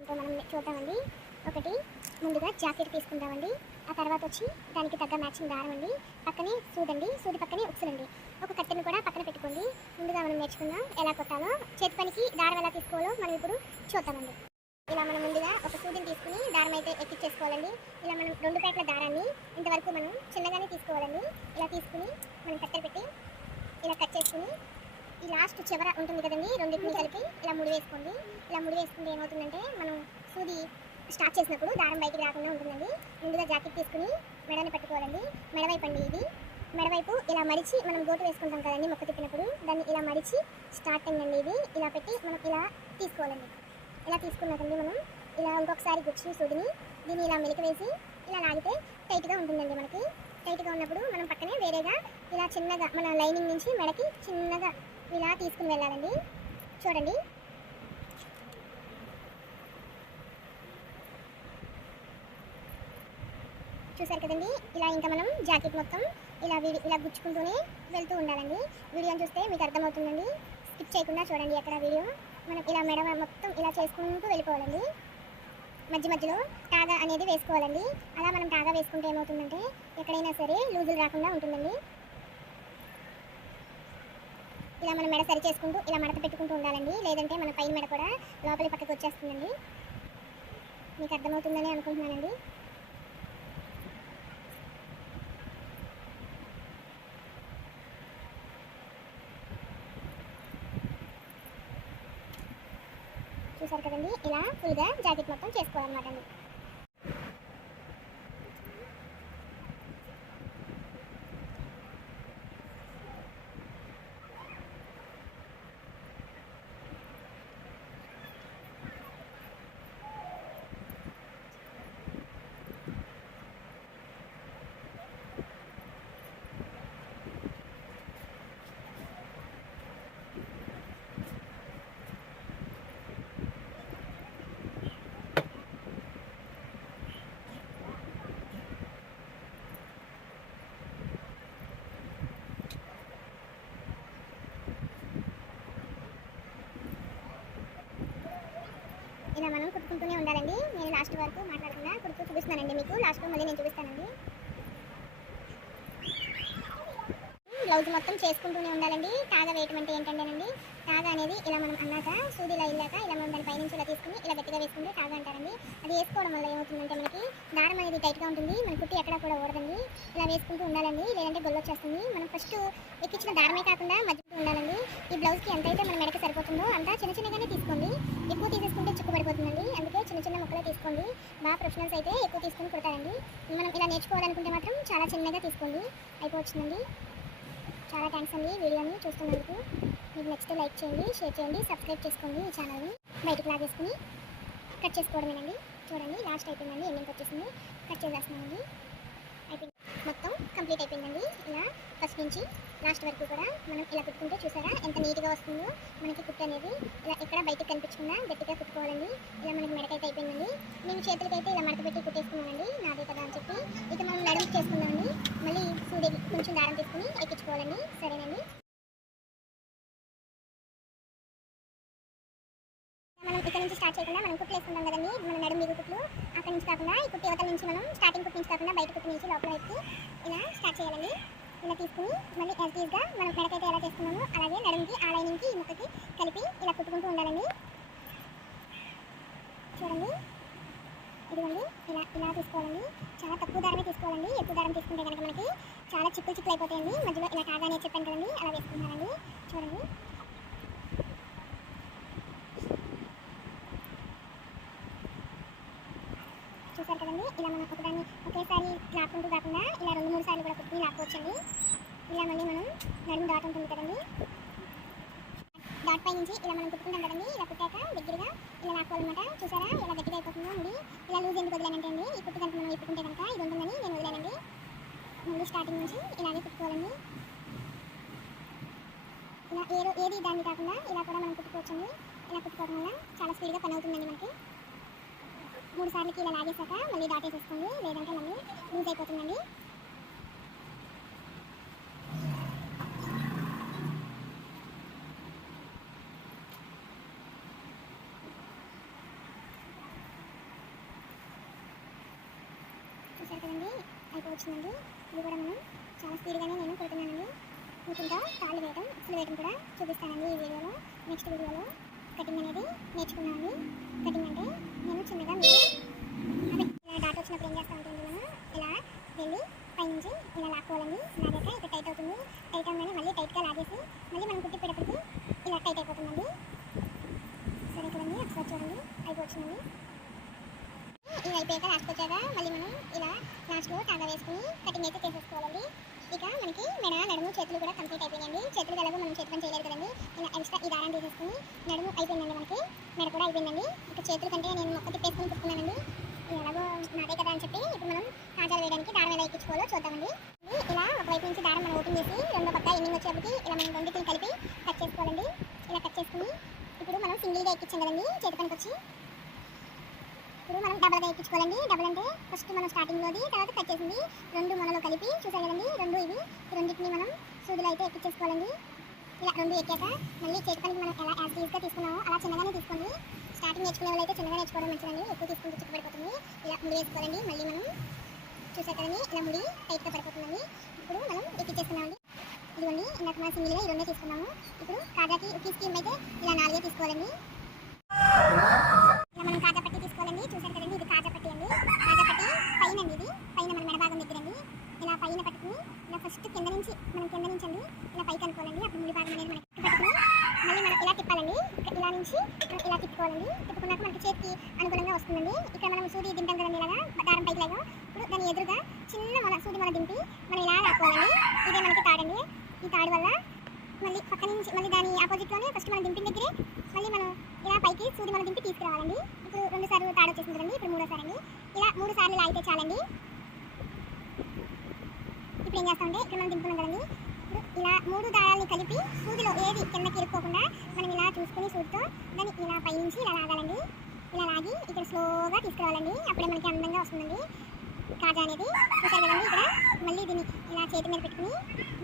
ఇంకో మనం చూద్దామండి. ఒకటి ముందుగా జాకెట్ తీసుకుందామండి. ఆ తర్వాత వచ్చి దానికి తగ్గ మ్యాచింగ్ దారం అండి, పక్కనే సూదండి, సూది పక్కనే ఉక్సులండి, ఒక కట్టెను కూడా పక్కన పెట్టుకోండి. ముందుగా మనం నేర్చుకుందాం ఎలా కొట్టాలో. చేతి పనికి దారం ఎలా తీసుకోవాలో మనం ఇప్పుడు చూద్దామండి. ఇలా మనం ముందుగా ఒక సూదిని తీసుకుని దారం అయితే ఎక్కించేసుకోవాలండి. ఇలా మనం 2 పేటల దారాన్ని ఇంతవరకు మనం చిన్నగానే తీసుకోవాలండి. ఇలా తీసుకుని మనం కట్టెలు పెట్టి ఇలా కట్ చేసుకుని ఈ లాస్ట్ చివర ఉంటుంది కదండి, రెండింటిని కలిపి ఇలా ముడి వేసుకోండి. ఇలా ముడి వేసుకుంటే ఏమవుతుందంటే మనం సూది స్టార్ట్ చేసినప్పుడు దారం బయటికి రాకుండా ఉంటుందండి. ముందుగా జాకెట్ తీసుకుని మెడని పట్టుకోవాలండి. మెడవైపు అండి ఇది. మెడవైపు ఇలా మడిచి మనం గోటు వేసుకుంటాం కదండి మొక్క తిప్పినప్పుడు, దాన్ని ఇలా మడిచి స్టార్టింగ్ అండి ఇది ఇలా పెట్టి మనం ఇలా తీసుకోవాలండి. ఇలా తీసుకున్నాకండి మనం ఇలా ఇంకొకసారి గుచ్చి సూదిని దీన్ని ఇలా మెలిక వేసి ఇలా లాగితే టైట్గా ఉంటుందండి. మనకి టైట్గా ఉన్నప్పుడు మనం పక్కనే వేరేగా ఇలా చిన్నగా మన లైనింగ్ నుంచి మెడకి చిన్నగా ఇలా తీసుకుని వెళ్ళాలండి. చూడండి, చూసారు కదండి. ఇలా ఇంకా మనం జాకెట్ మొత్తం ఇలా ఇలా గుచ్చుకుంటూనే వెళ్తూ ఉండాలండి. వీడియోని చూస్తే మీకు అర్థమవుతుందండి, స్కిప్ చేయకుండా చూడండి అక్కడ వీడియో. మనం ఇలా మెడ మొత్తం ఇలా చేసుకుంటూ వెళ్ళిపోవాలండి. మధ్య మధ్యలో టాగా అనేది వేసుకోవాలండి. అలా మనం టాగా వేసుకుంటే ఏమవుతుందంటే ఎక్కడైనా సరే లూజులు రాకుండా ఉంటుందండి. ఇలా మనం మెడ సరి చేసుకుంటూ ఇలా మడత పెట్టుకుంటూ ఉండాలండి, లేదంటే మన పైన మెడ కూడా లోపలి పక్కకు వచ్చేస్తుందండి. మీకు అర్థమవుతుందని అనుకుంటున్నానండి. చూసారు కదండి, ఇలా ఫుల్గా జాకెట్ మొత్తం చేసుకోవాలన్నమాట అండి. ఇలా మనం కుట్టుకుంటూనే ఉండాలండి. నేను లాస్ట్ వరకు మాట్లాడకుండా కుట్టుకు చూపిస్తున్నానండి మీకు. లాస్ట్లో మళ్ళీ నేను చూపిస్తానండి. బ్లౌజ్ మొత్తం చేసుకుంటూనే ఉండాలండి. తాగా వేయటం అంటే ఏంటంటేనండి, తాగా అనేది ఇలా మనం అన్నాక సూది ఇలా ఇల్లాక ఇలా మనం దాని పైనుంచి ఇలా తీసుకుని ఇలా గట్టిగా వేసుకుంటే తాగా అంటారండి. అది వేసుకోవడం వల్ల ఏమవుతుందంటే మనకి దారం అనేది టైట్గా ఉంటుంది, మన కుట్టి ఎక్కడా కూడా ఓడదండి. ఇలా వేసుకుంటూ ఉండాలండి, లేదంటే గొల్లు వచ్చేస్తుంది. మనం ఫస్ట్ ఎక్కించిన దారమే కాకుండా మధ్యలో ఉండాలండి. ఈ బ్లౌజ్కి ఎంతైతే మన మెడకి సరిపోతుందో అంతా చిన్న చిన్నగానే తీసుకోండి. ఎక్కువ తీసేసుకుంటే చిక్కు పడిపోతుందండి. అందుకే చిన్న చిన్న ముక్కలే తీసుకోండి. బాగా ప్రొఫెషనల్స్ అయితే ఎక్కువ తీసుకుని కుడతారండి. మనం ఇలా నేర్చుకోవాలనుకుంటే మాత్రం చాలా చిన్నగా తీసుకోండి. అయిపోవచ్చిందండి. చాలా థ్యాంక్స్ అండి వీడియోని చూస్తున్నందుకు. మీకు నచ్చితే లైక్ చేయండి, షేర్ చేయండి, సబ్స్క్రైబ్ చేసుకోండి ఈ ఛానల్ని. బయటకు లాగేసుకుని కట్ చేసుకోవడమేనండి. చూడండి, లాస్ట్ అయిపోయిందండి, ఎండింగ్ వచ్చేసింది. కట్ చేసేస్తున్నామండి. అయిపోయింది, మొత్తం కంప్లీట్ అయిపోయిందండి. ఇలా ఫస్ట్ నుంచి లాస్ట్ వరకు కూడా మనం ఇలా కుట్టుకుంటే చూసారా ఎంత నీట్గా వస్తుందో మనకి కుట్టు అనేది. ఇలా ఎక్కడ బయటకు కనిపించకుండా గట్టిగా కుట్టుకోవాలండి. ఇలా మనకి మెడకైతే అయిపోయిందండి. నేను చేతులకైతే ఇలా మడత పెట్టి కుట్టేసుకున్నానండి, నాదే కదా అని చెప్పి. ఇక మనం నడుము చేసుకుందామండి. మళ్ళీ సూది కొంచెం దారం తీసుకుని ఎక్కించుకోవాలండి. సరేనండి, మనం ఇక్కడ నుంచి స్టార్ట్ చేయకుండా మనం కుట్లు వేసుకుంటాం కదండి, మన నడుము మీద కుట్లు. అక్కడ నుంచి కాకుండా ఈ కుట్టి యువతల నుంచి మనం స్టార్టింగ్ కుట్టి నుంచి కాకుండా బయట కుట్టి నుంచి లోపల వైపు ఇలా స్టార్ట్ చేయాలండి. ఇలా తీసుకుని మళ్ళీ యాజ్ ఈజ్గా మనం మెడకైతే ఎలా చేసుకున్నామో అలాగే నడుముకి ఆ లైనింగ్కి ఈ ముక్కకి కలిపి ఇలా కుట్టుకుంటూ ఉండాలండి. చూడండి, ఇదిగోండి ఇలా ఇలా తీసుకోవాలండి. చాలా తక్కువ దారమే తీసుకోవాలండి. ఎక్కువ దారం తీసుకుంటే కనుక మనకి చాలా చిక్కులు అయిపోతాయండి. మధ్యలో ఇలా కాగానే చెప్పాను కదండి, అలా వేసుకుంటానండి. చూడండి, చూసారు కదండి. ఇలా మనం ఒకదాన్ని ఒకేసారి లాక్కుంటూ కాకుండా ఇలా 2-3 సార్లు కూడా కుట్టుకుని లాక్కోవచ్చండి. ఇలా మళ్ళీ మనం నడుము డాట్ ఉంటుంది కదండి, డాట్ పై నుంచి ఇలా మనం కుట్టుకుంటాం కదండి. ఇలా కుట్టాక దగ్గరగా ఇలా లాక్కోవాలన్నమాట. చూసారా ఎలా గట్టిగా అయిపోతుందో అండి. ఇలా లూజ్ ఎందుకు వదిలేనంటే అండి, ఈ కుట్టు కనుక మనం ఇప్పుకుంటే కనుక ఇది ఉంటుందని నేను వదిలేనండి. మళ్ళీ స్టార్టింగ్ నుంచి ఇలాగే కుట్టుకోవాలండి. ఇలా ఏది దాన్ని కాకుండా ఇలా కూడా మనం కుట్టుకోవచ్చండి. ఇలా కుట్టుకోవడం వల్ల చాలా స్పీడ్గా పని అవుతుందండి మనకి. 3 సార్లకి ఇలా లాగేసాక మళ్ళీ డాట్ వేసేసుకోండి, లేదంటే మళ్ళీ లూజ్ అయిపోతుందండి. అయిపోవచ్చిందండి. ఇది కూడా మనం చాలా స్పీడ్గానే నేను కుడుతున్నానండి. మీకు ఇంకా తాళ్ళు వేయటం అసలు వేయటం కూడా చూపిస్తానండి ఈ వీడియోలో. నెక్స్ట్ వీడియోలో కటింగ్ అనేది నేర్చుకున్నామండి. కటింగ్ అంటే నేను చిన్నగా మీరు అదే ఇలా డాట్ వచ్చినప్పుడు ఏం చేస్తూ ఉంటుంది, మనం ఇలా వెళ్ళి పైనుంచి ఇలా లాక్కోవాలండి. లాగాక ఇక్కడ టైట్ అవుతుంది. టైట్ అవగానే మళ్ళీ టైట్గా లాగేసి మళ్ళీ మనం కుట్టిపోయేటప్పటికి ఇలా టైట్ అయిపోతుందండి. సరే కదండి, ఒకసారి చూడండి. అయిపోవచ్చిందండి. ఇది అయిపోయాక లాస్ట్కి వచ్చాక మళ్ళీ మనం ఇలా లాస్ట్లో తాగా వేసుకుని కటింగ్ అయితే చేసేసుకోవాలండి. ఇక మనకి మెడ, నడుము, చేతులు కూడా కంప్లీట్ అయిపోయినాయండి. చేతులు ఎలాగో మనం చేతి పని చేయలేదు కదండి. ఇలా ఎక్స్ట్రా ఈ దారాన్ని తీసేసుకుని నడుము అయిపోయిందండి, మనకి మెడ కూడా అయిపోయిందండి. ఇక చేతుల కంటే నేను మొక్క తిప్పేసుకుని కుట్టుకున్నానండి. ఎలాగో నాదే కదా అని చెప్పి ఇప్పుడు మనం కాజాలు వేయడానికి దారం ఎలా ఎక్కించుకోవాలో చూద్దామండి. ఇలా ఒకవైపు నుంచి దారం మనం ఓపెన్ చేసి రెండో పక్క ఎండింగ్ వచ్చేప్పటికి ఇలా మనం రెండింటిని కలిపి కట్ చేసుకోవాలండి. ఇలా కట్ చేసుకుని ఇప్పుడు మనం సింగిల్గా ఎక్కించాం కదండి చేతి పనికి వచ్చి. ఇప్పుడు మనం డబల్గా ఎక్కించుకోవాలండి. డబల్ అంటే ఫస్ట్ మనం స్టార్టింగ్లోది, తర్వాత కట్ చేసింది రెండు మనలో కలిపి చూసారు కదండి. రెండు ఇవి రెండింటిని మనం సూదులు అయితే ఎక్కించేసుకోవాలండి. ఇలా రెండు ఎక్కాక మళ్ళీ చేతి పనికి మనం ఎలా యాజ్ ఈజ్గా తీసుకున్నామో అలా చిన్నగానే తీసుకోండి. స్టార్టింగ్ నేర్చుకునే వాళ్ళు అయితే చిన్నగా నేర్చుకోవడం మంచిదండి. ఎక్కువ తీసుకుంటే చిక్కుపడిపోతుంది. ఇలా ముడి వేసుకోవాలండి. మళ్ళీ మనం చూసారు కదండి, ఇలా ముడి టైట్గా పడిపోతుందండి. ఇప్పుడు మనం ఎక్కించేస్తున్నామండి. ఇదిగోండి, ఇందాక మనం సింగిల్గా ఈ రెండే తీసుకున్నాము. ఇప్పుడు కాజాకి ఉక్కి స్కీమ్ అయితే ఇలా 4 తీసుకోవాలండి. ఇలా మనం కాజా పట్టి తీసుకోవాలండి. చూసారు కదండి, ఇది కాజా పట్టి అండి. కాజా పట్టి పైన అండి, ఇది పైన మన మెడభాగం దగ్గరండి. ఇలా పైన పట్టుకుని ఇలా ఫస్ట్ కింద నుంచి అండి ఇలా పైకి అనుకోవాలండి. అప్పుడు ముడి భాగం అనేది మనకి పట్టుకుని మళ్ళీ మనం ఇలా తిప్పాలండి. ఇలా నుంచి మనం ఇలా తిప్పుకోవాలండి. తిప్పుకున్నాక మనకి చేతికి అనుగుణంగా వస్తుందండి. ఇక్కడ మనం సూది దింపాం కదండి, ఇలాగా దారం పైకి లాగా. ఇప్పుడు దాని ఎదురుగా చిన్న సూది మనం దింపి మనం ఇలా రాసుకోవాలండి. ఇదే మనకి తాడండి. ఈ తాడు వల్ల మళ్ళీ పక్క నుంచి మళ్ళీ దాని ఆపోజిట్లోనే ఫస్ట్ మనం దింపిన దగ్గరే మళ్ళీ మనం ఇలా పైకి సూది మనం దింపి తీసుకురావాలండి. ఇప్పుడు 2 సార్లు తాడు వచ్చేసింది కదండి. ఇప్పుడు 3వ సారి అండి. ఇలా 3 సార్లు లాగితే చాలండి. ఇప్పుడు ఏం చేస్తామంటే ఇక్కడ మనం దింపుకున్నాం కదండి. ఇప్పుడు ఇలా 3 దారాలని కలిపి సూదిలో ఏది కిందకి ఇరుక్కోకుండా మనం ఇలా చూసుకుని సూదితో దాన్ని ఇలా పైనుంచి ఇలా లాగాలండి. ఇలా లాగి ఇక్కడ స్లోగా తీసుకురావాలండి. అప్పుడే మనకి అందంగా వస్తుందండి కాజా అనేది. చూసారు కదండి, ఇక్కడ మళ్ళీ దీన్ని ఇలా చేతి మీద పెట్టుకుని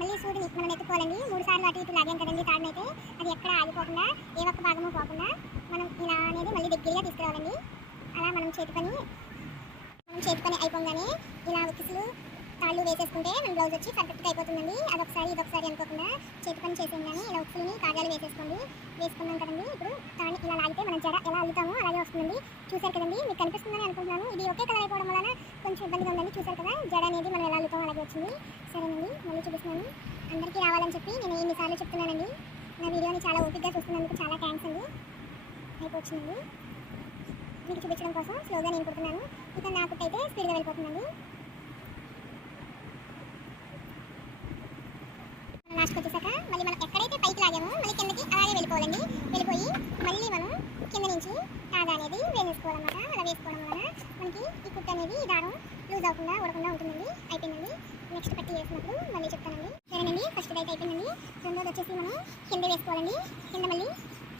మళ్ళీ సూదిని మనం ఎత్తుకోవాలండి. 3 సార్లు అటు ఇటు లాగాం కదండి తాడునైతే. అది ఎక్కడ ఆగిపోకుండా ఏ ఒక్క భాగము పోకుండా మనం ఇలా అనేది మళ్ళీ దగ్గరగా తీసుకురావాలండి. అలా మనం చేతి పని అయిపోగానే ఇలా ఉక్కిసులు తాళ్ళు వేసేసుకుంటే మన బ్లౌజ్ వచ్చి పర్ఫెక్ట్గా అయిపోతుందండి. అదొకసారి ఇదొకసారి అనుకోకుండా చేతి పని చేసేయండి. ఇలా ఉక్సులని కాజాలు వేసేసుకోండి. వేసుకున్నాం కదండి. ఇప్పుడు తాళి ఇలా లాగితే మనం జడ ఎలా అల్లుతామో అలాగే వస్తుందండి. చూసారు కదండి, మీకు కనిపిస్తుందని అనుకుంటున్నాను. ఇది ఒకే కలర్ అయిపోవడం వలన కొంచెం ఇబ్బందిగా ఉందండి. చూసారు కదా, జడ అనేది మనం ఎలా అల్లుతామో అలాగే వచ్చింది. సరేనండి, మళ్ళీ చూపిస్తున్నాను. అందరికీ రావాలని చెప్పి నేను ఎన్నిసార్లు చెప్తున్నానండి. నా వీడియోని చాలా ఓపికగా చూస్తున్నందుకు చాలా థ్యాంక్స్ అండి. అయిపోవచ్చిందండి. మీకు చూపించడం కోసం స్లోగా నేను కుడుతున్నాను. ఇక నా కుట్టయితే స్పీడ్గా వెళ్ళిపోతుందండి. లాస్ట్కి వచ్చేసాక మళ్ళీ మనం ఎక్కడైతే పైకి లాగామో మళ్ళీ కిందకి అలాగే వెళ్ళిపోవాలండి. వెళ్ళిపోయి మళ్ళీ మనం కింద నుంచి తాగా అనేది వేసేసుకోవాలన్నమాట. అలా వేసుకోవడం వలన మనకి ఈ కుట్టు అనేది ఈ దారం లూజ్ అవ్వకుండా ఊడకుండా ఉంటుందండి. అయిపోయిందండి. నెక్స్ట్ పట్టి వేసినప్పుడు మళ్ళీ చెప్తానండి. సరేనండి, ఫస్ట్ అయితే అయిపోయిందండి. రెండోది వచ్చేసి మనం కింద వేసుకోవాలండి. కింద మళ్ళీ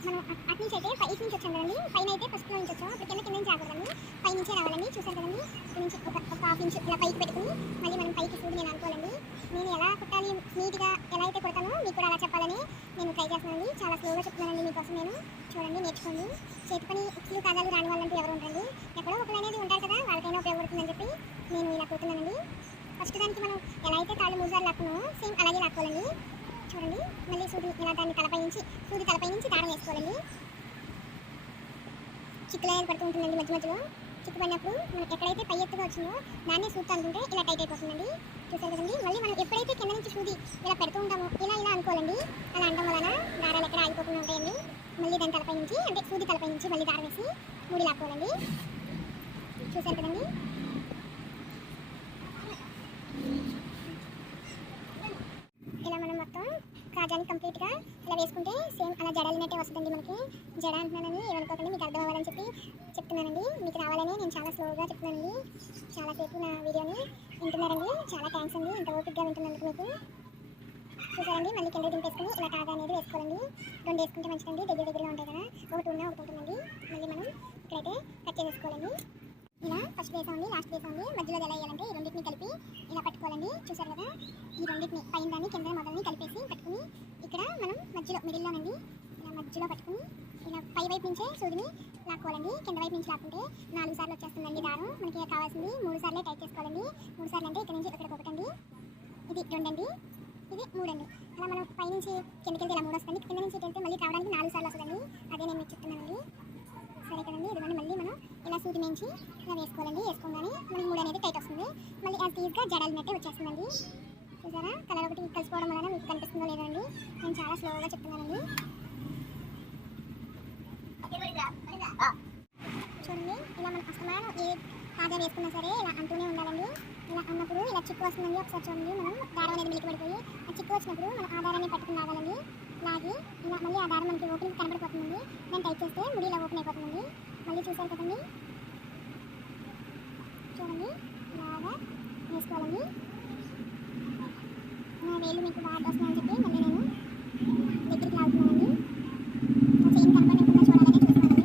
మనం అటు నుంచి అయితే ఇటు నుంచి వచ్చాం కదండి. పైన అయితే ఫస్ట్లో నుంచి వచ్చాం. అప్పుడు కింద నుంచి ఆగదండి, పై నుంచే రావాలండి. చూసారు కదండి, ఇక్కడ నుంచి ఒక 1/2 ఇంచ్ ఇలా పైకి పెట్టుకుని మళ్ళీ మనం పైకి సూది నేను అనుకోవాలండి. నేను ఎలా కుట్టాలి నీట్గా ఎలా అయితే కుడతానో మీకు కూడా అలా చెప్పాలని నేను ట్రై చేస్తున్నానండి. చాలా స్లోగా చెప్తున్నానండి మీకోసం. నేను చూడండి, నేర్చుకోండి. చేతి పని ఉక్సులు కాజాలు రాని వాళ్ళంటూ ఎవరు ఉంటారండి? ఎక్కడో ఒకరు అనేది ఉంటారు కదా, వాళ్ళకైనా ఉపయోగపడుతుందని చెప్పి నేను ఇలా కుడుతున్నానండి. ఫస్ట్ దానికి మనం ఎలా అయితే తాళ్ళు 3 సార్లు లాక్కున్నామో సేమ్ అలాగే లాక్కోవాలండి. చూడండి, మళ్ళీ సూది ఇలా దాన్ని తలపై నుంచి దారం వేసుకోవాలండి. చిక్కులు అనేది పడుతూ ఉంటుందండి మధ్య మధ్యలో. చిక్కు పడినప్పుడు మనం ఎక్కడైతే పై ఎత్తుగా వచ్చిందో దాన్ని సూది అనుకుంటే ఇలా టైట్ అయిపోతుందండి. చూసారు కదండి, మళ్ళీ మనం ఎప్పుడైతే కింద నుంచి సూది ఇలా పెడుతూ ఉంటామో ఇలా అనుకోవాలండి. అలా అనడం వలన దారాలు ఎక్కడ ఆగిపోకుండా ఉంటాయండి. మళ్ళీ దాని తలపై నుంచి అంటే సూది తలపై నుంచి మళ్ళీ దారం వేసి ముడి లాక్కోవాలండి. చూసారు కదండి, ఇలా మనం మొత్తం కాజాని కంప్లీట్గా ఇలా వేసుకుంటే సేమ్ అలా జడలినట్టే వస్తుందండి మనకి. జడ అంటున్నానని ఏమనుకోకండి, మీకు అర్థం అవ్వాలని చెప్పి చెప్తున్నానండి. మీకు రావాలని నేను చాలా స్లోగా చెప్తున్నానండి. చాలాసేపు నా వీడియోని వింటున్నారండి. చాలా థ్యాంక్స్ అండి ఇంత ఓపికగా వింటున్నందుకు మీకు. చూసారండి, మళ్ళీ కింద దింపేసుకుని ఇలా కాజా అనేది వేసుకోవాలండి. 2 వేసుకుంటే మంచిదండి, దగ్గరగా ఉంటాయి కదా. ఒకటి ఉంటుందండి. మళ్ళీ మనం ఇక్కడైతే కట్ చేసేసుకోవాలండి. ఇలా ఫస్ట్ వేసామండి, లాస్ట్ వేసామండి. మధ్యలో ఎలా వేయాలంటే ఈ రెండింటిని కలిపి ఇలా పట్టుకోవాలండి. చూసారు కదా, ఈ రెండింటిని పైన దాన్ని కింద మొదలని కలిపేసి పట్టుకుని ఇక్కడ మనం మధ్యలోనండి ఇలా మధ్యలో పట్టుకుని ఇలా పై వైపు నుంచే సూదిని లాక్కోవాలండి. కింద వైపు నుంచి లాక్కుంటే 4 సార్లు వచ్చేస్తుందండి దారం. మనకి కావాల్సింది 3 సార్లే టైట్ చేసుకోవాలండి. 3 సార్లు అంటే ఇక్కడ నుంచి ఇక్కడికి ఒకటండి, ఇది 2 అండి, ఇది 3 అండి. అలా మనం పైనుంచి కిందకి వెళ్తే ఇలా 3 వస్తుంది, కింద నుంచి వెళ్తే మళ్ళీ రావడానికి 4 సార్లు వస్తుందండి. అదే నేను మీకు చెప్తున్నానండి. సరే కదండి. ఇదిగోండి మళ్ళీ మనం ఇలా సూది మించి ఇలా వేసుకోవాలండి. వేసుకోగానే మనకి 3 అనేది టైట్ వస్తుంది. మళ్ళీ యాజ్ ఈజ్గా జడలినట్టే వచ్చేస్తుందండి. చూసారా, కలర్ ఒకటి కలిసిపోవడం వలన మీకు కనిపిస్తుందో లేదండి, నేను చాలా స్లోగా చెప్తున్నానండి. చూడండి, ఇలా మనం అస్తమానం ఏ కాజా వేసుకున్నా సరే ఇలా అంటూనే ఉండాలండి. ఇలా అన్నప్పుడు ఇలా చిక్కు వస్తుందండి. ఒకసారి చూడండి, మనం దారం అనేది మిలికి పడిపోయి ఆ చిక్కు వచ్చినప్పుడు మనం ఆ దారాన్ని పట్టుకుని లాగాలండి. లాగి ఇలా మళ్ళీ ఆ దారం మనకి ఓపెన్ కనబడిపోతుందండి. దాన్ని టైట్ చేస్తే ముడి ఇలా ఓపెన్ అయిపోతుందండి. మళ్ళీ చూసారు కదండి, చూడండి ఇలాగా వేసుకోవాలండి. నా వేలు మీకు బాగా వస్తున్నాయని చెప్పి మళ్ళీ నేను దగ్గరికి లాగుతున్నానండి. చేయి కనపడకుండా చూడాలని చూస్తున్నానండి.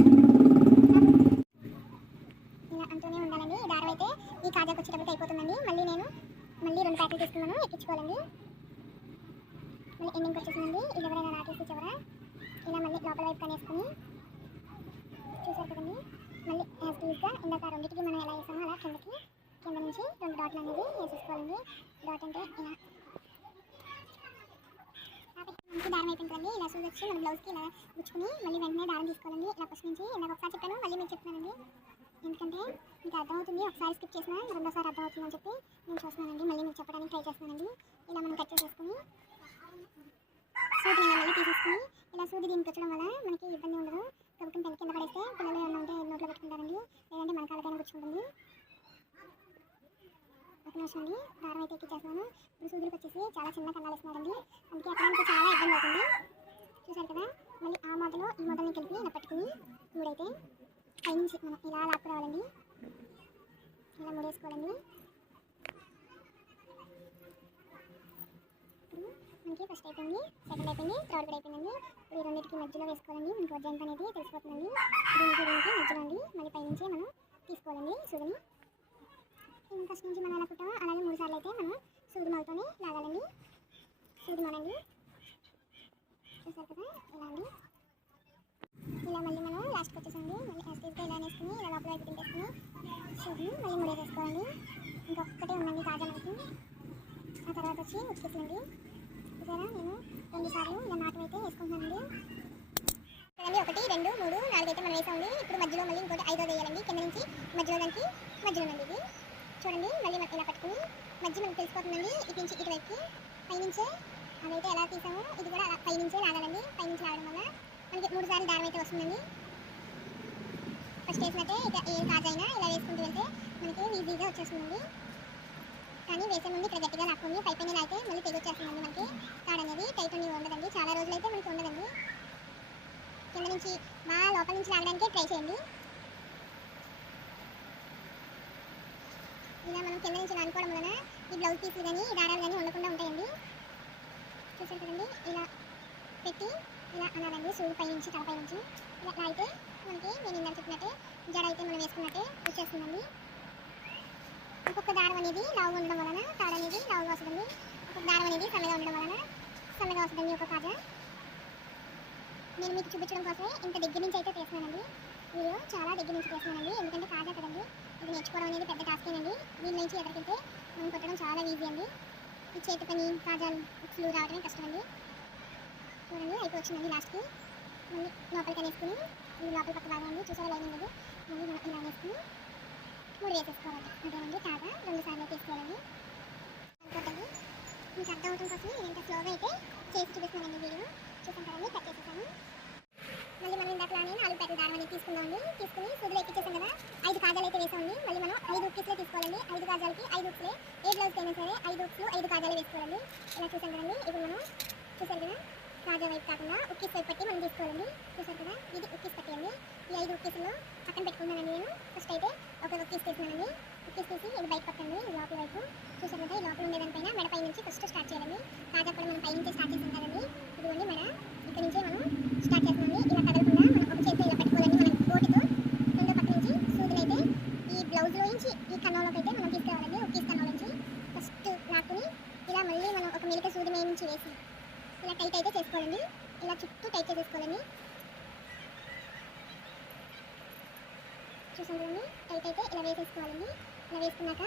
ఇలా అంటూనే ఉండాలండి. ఈ దారం అయితే ఈ కాజాకి వచ్చేటప్పుడు అయిపోతుందండి. మళ్ళీ 2 ప్యాకెట్లు తీసుకున్నాను, ఎక్కించుకోవాలండి. మళ్ళీ ఎండింగ్కి వచ్చేసిందండి. ఇది ఎవరైనా నాకేసి చివర ఇలా మళ్ళీ లోపల వైపు కనేసుకొని చూసారు కదండి. మళ్ళీ యాజ్ యూజ్గా ఇందాక రెండింటికి మనం ఎలా వేసామో అలా కింద నుంచి 2 డాట్లు అనేది వేసేసుకోవాలండి. డాట్ అంటే ఇలా మంచి దారం అయిపోయిందండి. ఇలా సూది వచ్చి మన బ్లౌజ్కి ఇలా గుచ్చుకుని మళ్ళీ వెంటనే దారం తీసుకోవాలండి. ఇలా ఫస్ట్ నుంచి ఇందాక ఒకసారి చెప్పాను, మళ్ళీ మీకు చెప్తున్నానండి. ఎందుకంటే మీకు అర్థమవుతుంది, ఒకసారి స్కిప్ చేసినా రెండోసారి అర్థమవుతుందని చెప్పి నేను చూస్తున్నానండి. మళ్ళీ మీకు చెప్పడానికి ట్రై చేస్తున్నానండి. ఇలా మనం కట్ చేసేసుకుని సూదిని మళ్ళీ తీసేసుకుని ఇలా సూది దీనికి వచ్చడం వల్ల మనకి ఇబ్బంది ఉండదు. కాబట్టి కింద పడేస్తే పిల్లలు ఏమన్నా ఉంటే నోట్లో పెట్టుకుంటారండి, లేదంటే మన కాళ్ళకైనా కూర్చుంటుంది. ఒక నిమిషం అండి, దారం అయితే ఎక్కించేస్తున్నాను. ఇప్పుడు సూదులకు వచ్చేసి చాలా చిన్న కన్నాలు ఇస్తున్నారండి, అందుకే అక్కడ చాలా ఇబ్బంది అవుతుంది. చూసారు కదా, మళ్ళీ ఆ మొదలు ఈ మొదలని కలిపి ఇలా పట్టుకుని మూడైతే పైనుంచి మనం ఇలా లాక్కురావాలండి. ఇలా మూడేసుకోవాలండి. మనకి ఫస్ట్ అయిపోయింది, సెకండ్ అయిపోయింది, థర్డ్ కూడా అయిపోయిందండి. ఇప్పుడు ఈ రెండింటికి మధ్యలో వేసుకోవాలండి. మనకి వజ్జాంక్ అనేది తెలిసిపోతుందండి. దీనికి మధ్యలో అండి, మళ్ళీ పైనుంచి మనం తీసుకోవాలండి సూదిని. ఫస్ట్ నుంచి మనం ఎలా కుట్టామో అలాగే 3 సార్లు అయితే మనం సూది మొలతోనే లాగాలండి. సూది మొనండి, చూసారు కదా ఇలా అండి. ఇలా మళ్ళీ మనం లాస్ట్కి వచ్చేసండి. మళ్ళీ యాస్టీస్గా ఇలా వేసుకుని ఇలా లోపల వైపు తింటేసుకుని సూదిని మళ్ళీ ముడేసేసుకోవాలండి. ఇంకొకటే ఉందండి కాజా మనకి. ఆ తర్వాత వచ్చి ఉతికేసండి. చూసారా, నేను 2 సార్లు ఇలా నాటు అయితే వేసుకుంటున్నానండి. కదండి, 1 2 3 4 అయితే మనం వేసామండి. ఇప్పుడు మధ్యలో మళ్ళీ ఇంకోటి 5వ వేయాలండి. కింద నుంచి మధ్యలో దానికి మధ్యలో ఉందండి ఇది. చూడండి, మళ్ళీ మనం ఇలా పట్టుకుని మధ్య మనకు తెలిసిపోతుందండి. ఇటు నుంచి ఇటువైపుకి పైనుంచే అదైతే ఎలా తీసామో ఇది కూడా అలా పైనుంచే లాగాలండి. పైనుంచి లాగడం వల్ల మనకి 3 సార్లు దారం అయితే వస్తుందండి. ఫస్ట్ వేసినట్టే ఇక ఏ కాజైనా ఇలా వేసుకుంటూ వెళ్తే మనకి ఈజీగా వచ్చేస్తుందండి. కానీ వేసే ముందు ఇక్కడ గట్టిగా లాక్కుంది, పైన లాగితే మళ్ళీ తెగి వచ్చేస్తుందండి. మనకి తాడు అనేది టైట్ అనేది ఉండదండి, చాలా రోజులైతే మనకి ఉండదండి. కింద నుంచి బాగా లోపల నుంచి లాగడానికే ట్రై చేయండి. ఇలా మనం కింద నుంచి అనుకోవడం వలన ఈ బ్లౌజ్ పీసులు కానీ ఈ దారాలు కానీ ఉండకుండా ఉంటాయండి. చూసారు కదండి, ఇలా పెట్టి ఇలా అనాలండి. సూది పై నుంచి తలపై నుంచి ఇలా అయితే మనకి నేను ఇందాక చెప్పినట్టే జడ అయితే మనం వేసుకున్నట్టే వచ్చేస్తుందండి. ఒక్కొక్క దారం అనేది లావుగా ఉండడం వలన తాడు అనేది లావుగా వస్తుందండి. ఒక్కొక్క దారం అనేది సన్నగా ఉండడం వలన సన్నగా వస్తుందండి ఒక కాజా. నేను మీకు చూపించడం కోసమే ఇంత దగ్గర నుంచి అయితే తీస్తున్నానండి. వీడియో చాలా దగ్గర నుంచి తీస్తున్నానండి, ఎందుకంటే కాజా కదండి, ఇది నేర్చుకోవడం అనేది పెద్ద టాస్కేనండి. దీని నుంచి ఎదురుకెళ్తే మనం కొట్టడం చాలా ఈజీ అండి. ఈ చేతి పని కాజాలు ఫ్లూ రావడమే కష్టం అండి. చూడండి, అయిపోవచ్చిందండి. లాస్ట్కి మళ్ళీ లోపలికి అనేసుకుని ఇది లోపల పక్క భాగం అండి, చూసారా లైన్ అనేది మళ్ళీ మనం ఇలా వేసుకుని 3 వేసేసుకోవాలి. అదేనండి కాజా 2 సార్లు తీసుకోవాలండి. అనుకోండి, మీకు అర్థమవడం కోసమే నేను ఇంత స్లోగా అయితే చేసి చూపిస్తున్నానండి. వీడియో చూసాను కదండి, కట్ చేసేసాను. మళ్ళీ మనం ఇందాకలానే 4 ప్యాకెట్ దారం అనేది తీసుకుందామండి. తీసుకుని సూదులు ఎక్కించేసాం కదా, 5 కాజాలు అయితే వేసామండి. మళ్ళీ మనం 5 ఉక్కిస్లే తీసుకోవాలండి. 5 కాజాలకి 5 ఉక్స్లే, ఏ బ్లౌజ్కి అయినా సరే 5 ఉక్స్లు 5 కాజాలు వేసుకోవాలండి. ఇలా చూసాం కదండి. ఇప్పుడు మనం చూసారు కదా, కాజా వైపు కాకుండా ఉక్కిస్ వైపు పట్టి మనం తీసుకోవాలండి. చూసారు కదా, ఇది ఉక్కిస్ పట్టి అండి. ఈ 5 ఉక్కిస్లో పక్కన పెట్టుకున్నానండి నేను. ఫస్ట్ అయితే ఒక ఉక్కిస్ తీసినానండి. ఉక్కిస్ తీసి ఇది బయట పట్టండి, ఇది లోపల వైపు. చూసారు కదా, ఈ లోపల ఉండేదానిపైన మెడ పై నుంచి ఫస్ట్ స్టార్ట్ చేయాలండి. కాజా కూడా మనం పై నుంచి స్టార్ట్ చేసాం కదండి, ఇదిగోండి మెడ ఇక్కడ నుంచే మనం స్టార్ట్ చేస్తున్నామండి. ఇలా కదలకుండా మనం ఒక చేతితో ఇలా పెట్టుకోవాలండి. మనం కోటితో రెండో పక్క నుంచి సూదులు అయితే ఈ బ్లౌజ్లో నుంచి ఈ కన్నంలోకి అయితే మనం తీసుకురావాలండి. ఉక్కిస్ కన్నం నుంచి ఫస్ట్ లాక్కుని ఇలా మళ్ళీ మనం ఒక మెలిక సూది మీద నుంచి వేసి ఇలా టైట్ అయితే చేసుకోవాలండి. ఇలా చుట్టూ టైట్ చేసేసుకోవాలండి. చూసాను కదండి. టైట్ అయితే ఇలా వేసేసుకోవాలండి. ఇలా వేసుకున్నాక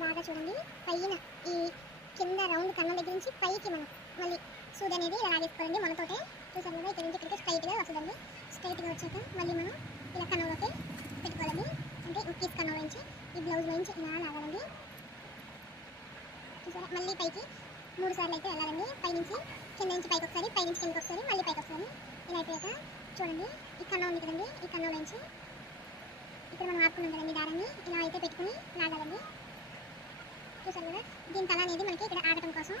బాగా చూడండి పైన ఈ కింద రౌండ్ కన్నం దగ్గర నుంచి పైకి మనం మళ్ళీ సూది అనేది ఇలా లాగేసుకోవాలండి మనతోటే. చూసారు కదా, ఇక్కడ నుంచి ఇక్కడికి స్ట్రైట్గా వస్తుందండి. స్ట్రైట్గా వచ్చాక మళ్ళీ మనం ఇలా కన్నంలోకి పెట్టుకోవాలండి. అంటే ఉక్కీస్ కన్నం నుంచి ఈ బ్లౌజ్ నుంచి ఇలా లాగాలండి. చూసారా, మళ్ళీ పైకి 3 సార్లు అయితే వెళ్ళాలండి. పైనుంచి కింద నుంచి పైకి ఒకసారి, పైనుంచి కిందకి ఒకసారి, మళ్ళీ పైకి ఒకసారి. ఇలా అయిపోయాక చూడండి ఈ కన్నం ఉంది కదండి, ఈ కన్నం నుంచి ఇక్కడ మనం ఆపుకున్నాం కదండి దారాన్ని, ఇలా అయితే పెట్టుకుని లాగాలండి. చూసారు కదా, దీని తల అనేది మనకి ఇక్కడ ఆడటం కోసం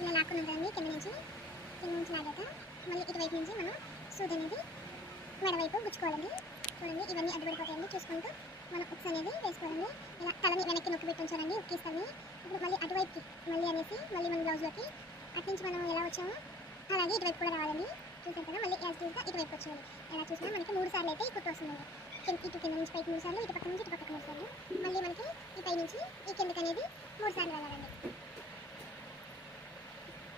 ఇలా లాక్కున్నాం కదండి. కింద నుంచి లాగాక మళ్ళీ ఇటువైపు నుంచి మనం సూది అనేది మెడవైపు గుచ్చుకోవాలండి. చూడండి ఇవన్నీ అడ్డుపడిపోతాయండి. చూసుకుంటూ మనం ఉక్స్ అనేది వేసుకోవాలండి. ఇలా తలని వెనక్కి నొక్కి పెట్టి ఉంచాలండి ఉక్కీస్తాన్ని. ఇప్పుడు మళ్ళీ అటువైపుకి మళ్ళీ అనేసి మళ్ళీ మన బ్లౌజ్లోకి అట్నుంచి మనం ఎలా వచ్చామో అలాగే ఇటువైపు కూడా రావాలండి. చూసాం కదా, మళ్ళీ యాజ్గా ఇటువైపు వచ్చేయాలి. ఎలా చూసినా మనకి 3 సార్లు అయితే ఈ కుట్టు వస్తుందండి. ఇటు కింద నుంచి పైకి 3 సార్లు, ఇటు పక్క నుంచి ఇటు పక్కకు 3 సార్లు, మళ్ళీ మనకి ఈ పై నుంచి ఈ కిందకి అనేది 3 సార్లు వెళ్ళాలండి.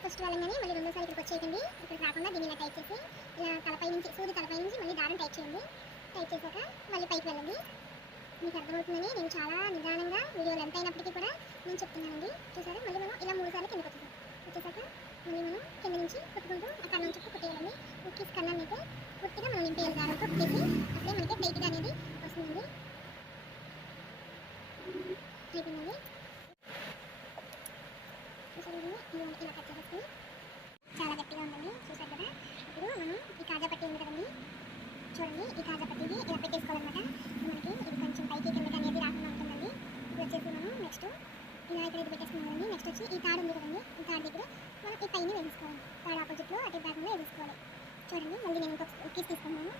ఫస్ట్ వెళ్ళగానే మళ్ళీ 2వ సారి ఇక్కడికి వచ్చేయండి. ఇక్కడికి రాకుండా దీన్ని ఇలా టైట్ చేసి ఇలా తలపై నుంచి సూది తలపై నుంచి మళ్ళీ దారం టైట్ చేయండి. టైట్ చేశాక మళ్ళీ పైకి వెళ్ళండి. మీకు అర్థమవుతుందని నేను చాలా నిదానంగా వీడియోలు ఎంత అయినప్పటికీ కూడా నేను చెప్తున్నానండి. చూసారా, మళ్ళీ మనం ఇలా 3 సార్లు కిందకి వచ్చేసాక మళ్ళీ మనం కింద నుంచి కుట్టుకుంటూ ఆ కన్నం చుట్టూ కుట్టేయాలండి. ఉక్కీస్ కన్నాన్ని అయితే పూర్తిగా మనం నింపేయాలి దారంతో కుట్టేసి, అప్పుడే మనకి టైట్గా అనేది వస్తుందండి. అయిపోయిందండి. చూసారు ఇలా కట్ చేసేసి చాలా గట్టిగా ఉందండి. చూసారు కదా, ఇప్పుడు మనం ఈ కాజా పట్టి ఉంది కదండి, చూడండి ఈ కాజా పట్టిని ఇలా పెట్టేసుకోవాలన్నమాట. మనకి ఇది కొంచెం పైకి కిందకి అనేది రాకుండా ఉంటుందండి. ఇప్పుడు వచ్చేసి మనం నెక్స్ట్ ఇలా ఇక్కడ ఇది పెట్టేసుకున్నాం కదండి. నెక్స్ట్ వచ్చి ఈ తాడు ఉంది కదండి, ఈ తాడు దగ్గర మనం ఈ పైన వేసుకోవాలి. తాడు ఆపోజిట్లో అటు బ్యాగ్లో వేసుకోవాలి. చూడండి మళ్ళీ నేను ఇంకొక ఉక్కీస్ తీసుకున్నాను.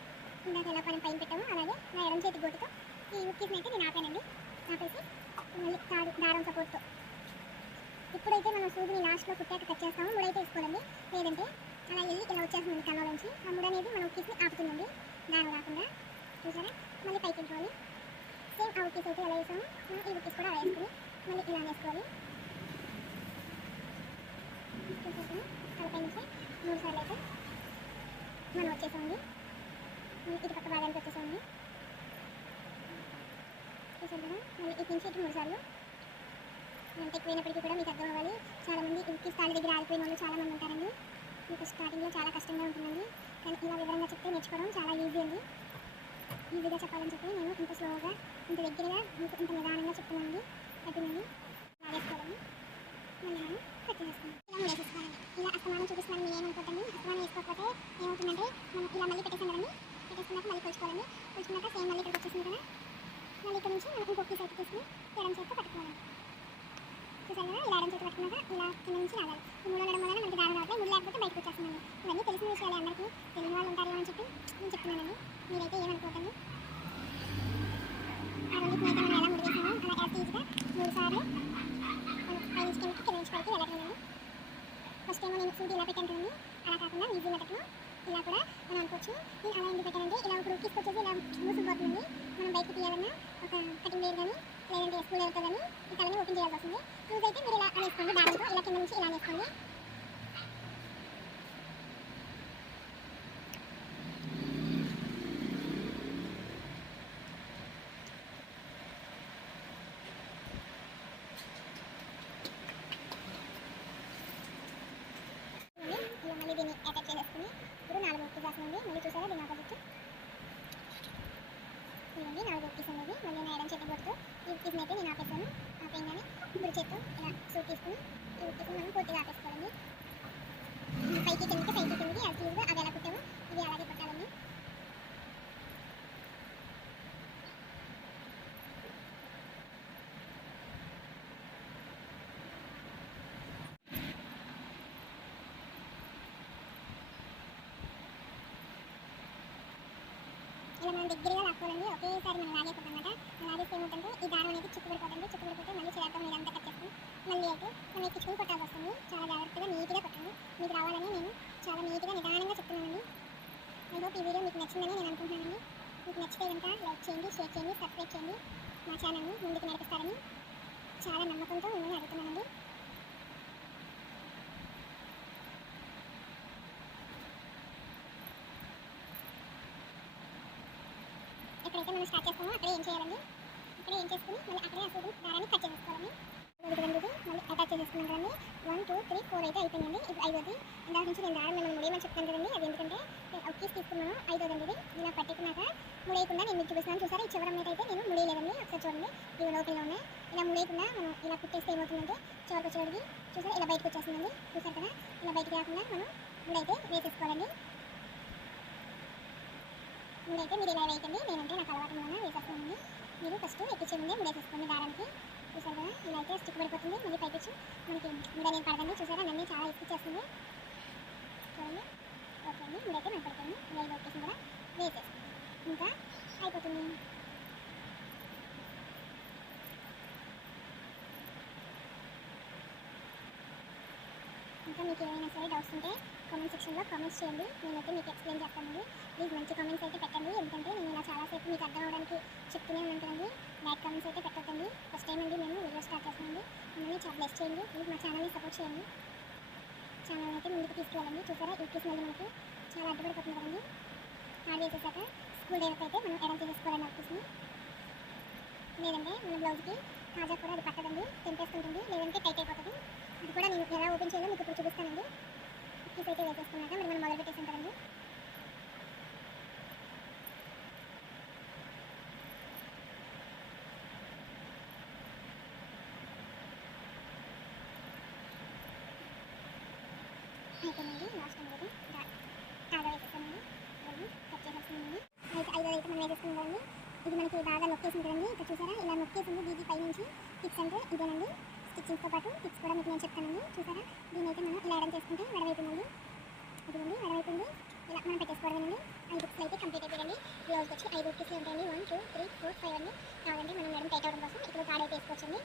ఇందాక ఎలా పైన పైన అలాగే నా ఎడం చేతి గోటుతో ఈ ఉక్కీస్ని అయితే నేను ఆపానండి. ఆపేసి మళ్ళీ దారం సపోర్ట్తో ఇప్పుడైతే మనం సూదిని లాస్ట్లో కుట్టాక కట్ చేస్తాము. ముడైతే వేసుకోవాలండి, లేదంటే అలా వెళ్ళి ఇలా వచ్చేస్తుంది కన్నం నుంచి. ఆ ముడ అనేది మన ఉక్కీస్ని ఆపుతుందండి దారం రాకుండా. చూసారా, మళ్ళీ పైకి వెళ్ళిపోవాలి. సేమ్ ఆ ఉక్కీస్ అయితే ఎలా వేసాము మనం ఈ ఉక్కీస్ కూడా అలా వేసుకుని మళ్ళీ ఇలా వేసుకోవాలి. చూసేసాము తలపై నుంచి 3 సార్లు అయితే మనం వచ్చేసామండి. ఇటు పక్క భాగానికి వచ్చేసామండి. చూసారు కదా, మళ్ళీ ఇటు నుంచి ఇటు 3 సార్లు. ఎంత ఎక్కువైనప్పటికీ కూడా మీకు అర్థం అవ్వాలి. చాలామంది ఉక్కీస్ తాళ్ళ దగ్గర ఆగిపోయిన వాళ్ళు చాలామంది ఉంటారండి. మీకు స్టార్టింగ్లో చాలా కష్టంగా ఉంటుందండి, కానీ ఇలా వివరంగా చెప్తే నేర్చుకోవడం చాలా ఈజీ అండి. ఈజీగా చెప్పాలని చెప్పి నేను ఇంత స్లోగా ఇంత దగ్గరగా ఇంత నిదానంగా చెప్తున్నానండి. అయిపోయిందండి. లాగేసుకోవాలండి. మళ్ళీ మనం కట్ చేసేసుకోండి. ఇలా వేసేసుకోవాలండి. ఇలా అస్తమానం చూపిస్తున్నాను నేను ఏమనుకోకండి. అస్తమానం వేసుకోకపోతే ఏమవుతుందంటే మనం ఇలా మళ్ళీ పెట్టేసాం కదండి. పెట్టేసుకున్నాక మళ్ళీ కొలుచుకోవాలండి. కొలుచుకున్నాక సేమ్ మళ్ళీ ఇక్కడికి వచ్చేసింది కదా, మళ్ళీ ఇక్కడ నుంచి మనం ఇంకొక సైడ్ తీసుకుని ఎడం చేతితో పట్టుకోవాలి. చూసారు కదా, ఇలా ఎడం చేతి పట్టుకున్నాక ఇలా కింద నుంచి రావాలి. ఈ ముళ్ళు ఉండడం వల్ల మనకి దారం రావట్లేదు. ముళ్ళు లేకపోతే బయటకు వచ్చేస్తుందండి. ఇవన్నీ తెలిసిన విషయాలే, అందరికీ తెలియని వాళ్ళు ఉంటారు అని చెప్పి నేను చెప్తున్నానండి. మీరైతే ఏమనుకోకండి. ఆ రెండింటిని అయితే మనం ఎలా ముడివేసామో అలా యాజ్గా 3 సార్లు పైనుంచి కిందకి కింద నుంచి పైకి వెళ్ళట్లేదండి. ఫస్ట్ ఏమో నేను సూది ఇలా పెట్టాను కదండి, అలా కాకుండా ఈజీ మెథడ్లో ఇలా కూడా మనం అనుకోవచ్చు. నేను అలా ఎందుకు పెట్టానంటే ఇలా ఒక తీసుకొచ్చేసి ఇలా మూసుకుపోతుందండి. మనం బయటకు తీయాలన్నా ఒక కటింగ్ వేర్ కానీ లేదంటే స్కూల్ అవుతుంది కానీ ఈ తలని ఓపెన్ చేయాల్సి వస్తుంది. లూజ్ అయితే మీరు ఇలా అనేసుకోండి, దారంతో ఇలా కింద నుంచి ఇలా అనేసుకోండి. మళ్ళీ దీన్ని అటాచ్ చేసేసుకుని ఇప్పుడు 4 ఉక్కీస్ వేస్తానండి. మళ్ళీ చూసారా దీని ఆపోజిట్ ఇవ్వండి 4 ఉక్కీస్ అనేది. మళ్ళీ నా ఎడం చేతి గొట్టుతో ఈ ఉక్కీస్ని అయితే నేను ఆపేసాను. ఆపేయగానే కుడి చేతితో ఇలా సూట్ తీసుకుని ఈ ఉక్కీస్ని మనం పూర్తిగా ఆపేసుకోవాలండి. పైకి కిందకి యాజ్ యూజ్గా అవి ఎలా కుట్టామో ఇవి అలాగే కుట్టాలండి. ఇలా మనం దగ్గరగా లాక్కోవాలండి. ఒకేసారి మనం లాగేకూడదన్నమాట. లాగేస్తే ఏమిటంటే ఈ దారం అనేది చుట్టుపడిపోతుంది. చుట్టుపడిపోతే మళ్ళీ చిరాకుగా మీద అంతా కట్ చేసుకుని మళ్ళీ అయితే మనం ఎక్కించుకుని కొట్టాల్సి వస్తుంది. చాలా జాగ్రత్తగా నీట్గా కొట్టండి. మీకు రావాలని నేను చాలా నీట్గా నిదానంగా చెప్తున్నానండి. ఐ హోప్ ఈ వీడియో మీకు నచ్చిందని నేను అనుకుంటున్నానండి. మీకు నచ్చితే కనుక లైక్ చేయండి, షేర్ చేయండి, సబ్స్క్రైబ్ చేయండి. మా ఛానల్ని ముందుకు నడిపిస్తారని చాలా నమ్మకంతో మిమ్మల్ని అడుగుతున్నానండి. ఎక్కడైనా ఎక్కడైతే మనం స్టార్ట్ చేస్తామో అక్కడే ఏం చేయాలండి, అక్కడే ఏం చేసుకుని మళ్ళీ అక్కడే ఆ సూది దారాన్ని కట్ చేసుకోవాలండి. ఇది మళ్ళీ అటాచ్ చేసేసుకున్నాం కదండి. 1 2 3 4 అయితే అయిపోయిందండి. ఇప్పుడు 5వది. ఇందాక నుంచి నేను దారం మనం ముడేయమని చెప్తాను కదండి, అది ఎందుకంటే ఒక పీస్ తీసుకున్నాను 5వదండి. ఇది ఇలా పట్టుకున్నాక ముడేయకుండా నేను మీకు చూపిస్తున్నాను చూసారా. ఈ చివరి మీద అయితే నేను ముడేయలేదండి, ఒకసారి చూడండి. ఇవి లోపల ఉన్నాయి. ఇలా ముడేయకుండా మనం ఇలా కుట్టేస్తే ఏమవుతుందంటే చివరికి వచ్చేవాడికి చూసారా ఇలా బయటకు వచ్చేస్తుందండి. చూసారు కదా, ఇలా బయటకు రాకుండా మనం ముడైతే వేసేసుకోవాలండి. ముడైతే మీరు ఇలా వేయకండి, నేనంటే నాకు అలవాటు వలన వేసేస్తానండి. మీరు ఫస్ట్ ఎక్కించే ముందే ముడేసేసుకోండి దారానికి. చూసారు కదా, ఇలా అయితే స్టిక్ పడిపోతుంది. మళ్ళీ పైపించి మనకి ముడ నేను పడదండి. చూసారా నన్ను చాలా ఇసుకొచ్చేస్తుంది చూడండి. ఓకే అండి, ముడైతే నాకు పడుతుంది. ఇలా ఇలా వచ్చేసింది కూడా వేసేస్తాం, ఇంకా అయిపోతుంది. ఇంకా మీకు ఏమైనా సరే డౌట్స్ ఉంటే కామెంట్ సెక్షన్లో కామెంట్స్ చేయండి, నేనైతే మీకు ఎక్స్ప్లెయిన్ చేస్తానండి. ప్లీజ్ మంచి కామెంట్స్ అయితే పెట్టండి, ఎందుకంటే నేను ఇలా చాలాసేపు మీకు అర్థం అవ్వడానికి చెప్తూనే ఉంటానండి. బ్యాడ్ కామెంట్స్ అయితే పెట్టొద్దండి. ఫస్ట్ టైం అండి మేము వీడియో స్టార్ట్ చేస్తామండి. మమ్మల్ని చాలా బ్లెస్ చేయండి. ప్లీజ్ మా ఛానల్ని సపోర్ట్ చేయండి, ఛానల్ అయితే ముందుకు తీసుకెళ్ళండి. చూసారా ఈ పీస్ మళ్ళీ మనకి చాలా అడ్డుపడిపోతుంది కదండి. ఆడ్ చేసేసాక స్కూల్ డేకి అయితే మనం ఎడం చేసేసుకోవాలండి ఆ పీస్ని, లేదంటే మన బ్లౌజ్కి కాజా కూడా అది పట్టదండి, తెంపేస్తుంటుంది, లేదంటే టైట్ అయిపోతుంది. అది కూడా నేను ఎలా ఓపెన్ చేయాలో మీకు ఇప్పుడు చూపిస్తానండి. పీస్ అయితే వేసేసుకున్నాక మరి మనం మొదలు పెట్టేసాం కదండి. అయిపోయిందండి, లాస్ట్ అనేది తాగా వేసేస్తానండి. కట్ చేసేస్తున్నామండి. అయితే 5 అయితే మనం వేసేసుకున్నాం కదండి. ఇది మనకి బాగా నొక్కేసింది కదండి. ఇక్కడ చూసారా ఇలా నొక్కేసింది. దీని పై నుంచి టిప్స్ అంటే ఇదేనండి. స్టిచ్చింగ్తో పాటు టిప్స్ కూడా మీకు నేను చెప్తానండి. చూసారా దీని అయితే మనం ఇలా ఎడం చేసుకుంటే వడవైపోయిందండి. ఇదిగోండి వడవైపోయింది. ఇలా మనం పెట్టేసుకోవడమేనండి. 5 టిప్స్ అయితే కంప్లీట్ అయిపోయిందండి. బ్లౌజ్కి వచ్చి 5 టిప్స్ ఉంటాయండి. 1 2 3 4 5 అండి. కావాలండి మనం నడుము టైట్ అవ్వడం కోసం ఇప్పుడు తాడు అయితే వేసుకోవచ్చండి.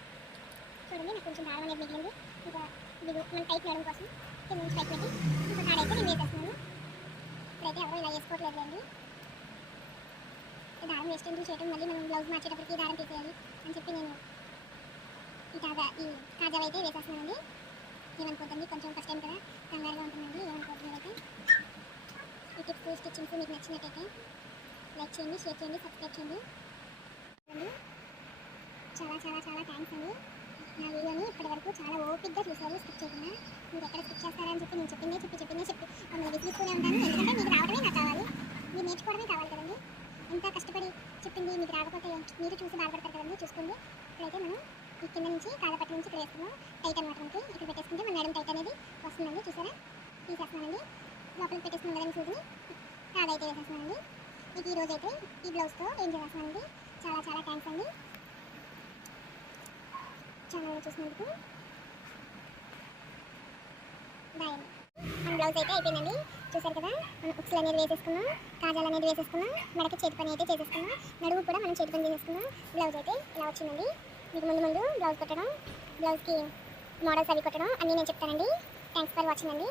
చూడండి నాకు కొంచెం దారం అనేది మిగిలింది. ఇంకా ఇది మన టైట్ నడుము కోసం కింద నుంచి పైకి పెట్టి ఇంకా తాడు అయితే నేను వేసేస్తున్నాను. ఇప్పుడైతే ఎవరో ఇలా వేసుకోవట్లేదు అండి. దారం వేస్ట్ ఎందుకు చేయడం, మళ్ళీ మనం బ్లౌజ్ మార్చేటప్పటికి దారం తీసేయాలి అని చెప్పి నేను ఈ కాజాలు అయితే వేసేస్తున్నానండి. ఏమనుకోద్దండి, కొంచెం ఫస్ట్ టైం కదా కంగారుగా ఉంటుందండి, ఏమనుకోవద్దు. అయితే ఈ టిప్స్ స్టిచ్చింగ్స్ మీకు నచ్చినట్టయితే లైక్ చేయండి, షేర్ చేయండి, సబ్స్క్రైబ్ చేయండి. చాలా చాలా చాలా థ్యాంక్స్ అండి. నా వీడియోని ఇప్పటి వరకు చాలా ఓపిక్గా చూసారు, స్కిప్ చేయకుండా. మీరు ఎక్కడ స్కిప్ చేస్తారని చెప్పి నేను చెప్పిందే చెప్పి మమ్మల్ని విసిగిస్తూనే ఉంటాను. ఎందుకంటే మీకు రావడమే నాకు కావాలి, మీరు నేర్చుకోవడమే కావాలి కదండి. ఇంత కష్టపడి చెప్పింది మీకు రాకపోతే మీరు చూసి బాధపడతారు కదండి. చూసుకోండి, ఇప్పుడైతే మనం ఈ కింద నుంచి కాళ్ళపట్ల నుంచి ఇక్కడ వేస్తున్నాం. టైట్ అనమాట మనకి ఇక్కడ పెట్టేసుకుంటే మన నడుము టైట్ అనేది వస్తుందండి. చూసారా తీసేస్తున్నానండి, లోపలికి పెట్టేస్తున్నాం కదండి సూదిని. కాళ్ళ అయితే వేసేస్తున్నానండి. మీకు ఈరోజు అయితే ఈ బ్లౌజ్తో ఏం చేసేస్తున్నానండి. చాలా చాలా థ్యాంక్స్ అండి ఛానల్ చూసినందుకు. బాయ్ అండి. మన బ్లౌజ్ అయితే అయిపోయిందండి. చూసారు కదా, మనం ఉక్సులు అనేది వేసేసుకున్నాం, కాజాలు అనేది వేసేసుకున్నాం, మెడకి చేతి పని అయితే చేసేసుకున్నాం, నడుము కూడా మనం చేతి పని చేసేసుకున్నాం. బ్లౌజ్ అయితే ఇలా వచ్చిందండి. మీకు ముందు బ్లౌజ్ కుట్టడం, బ్లౌజ్కి మోడల్స్ అవి కుట్టడం అన్నీ నేను చెప్తానండి. థ్యాంక్స్ ఫర్ వాచింగ్ అండి.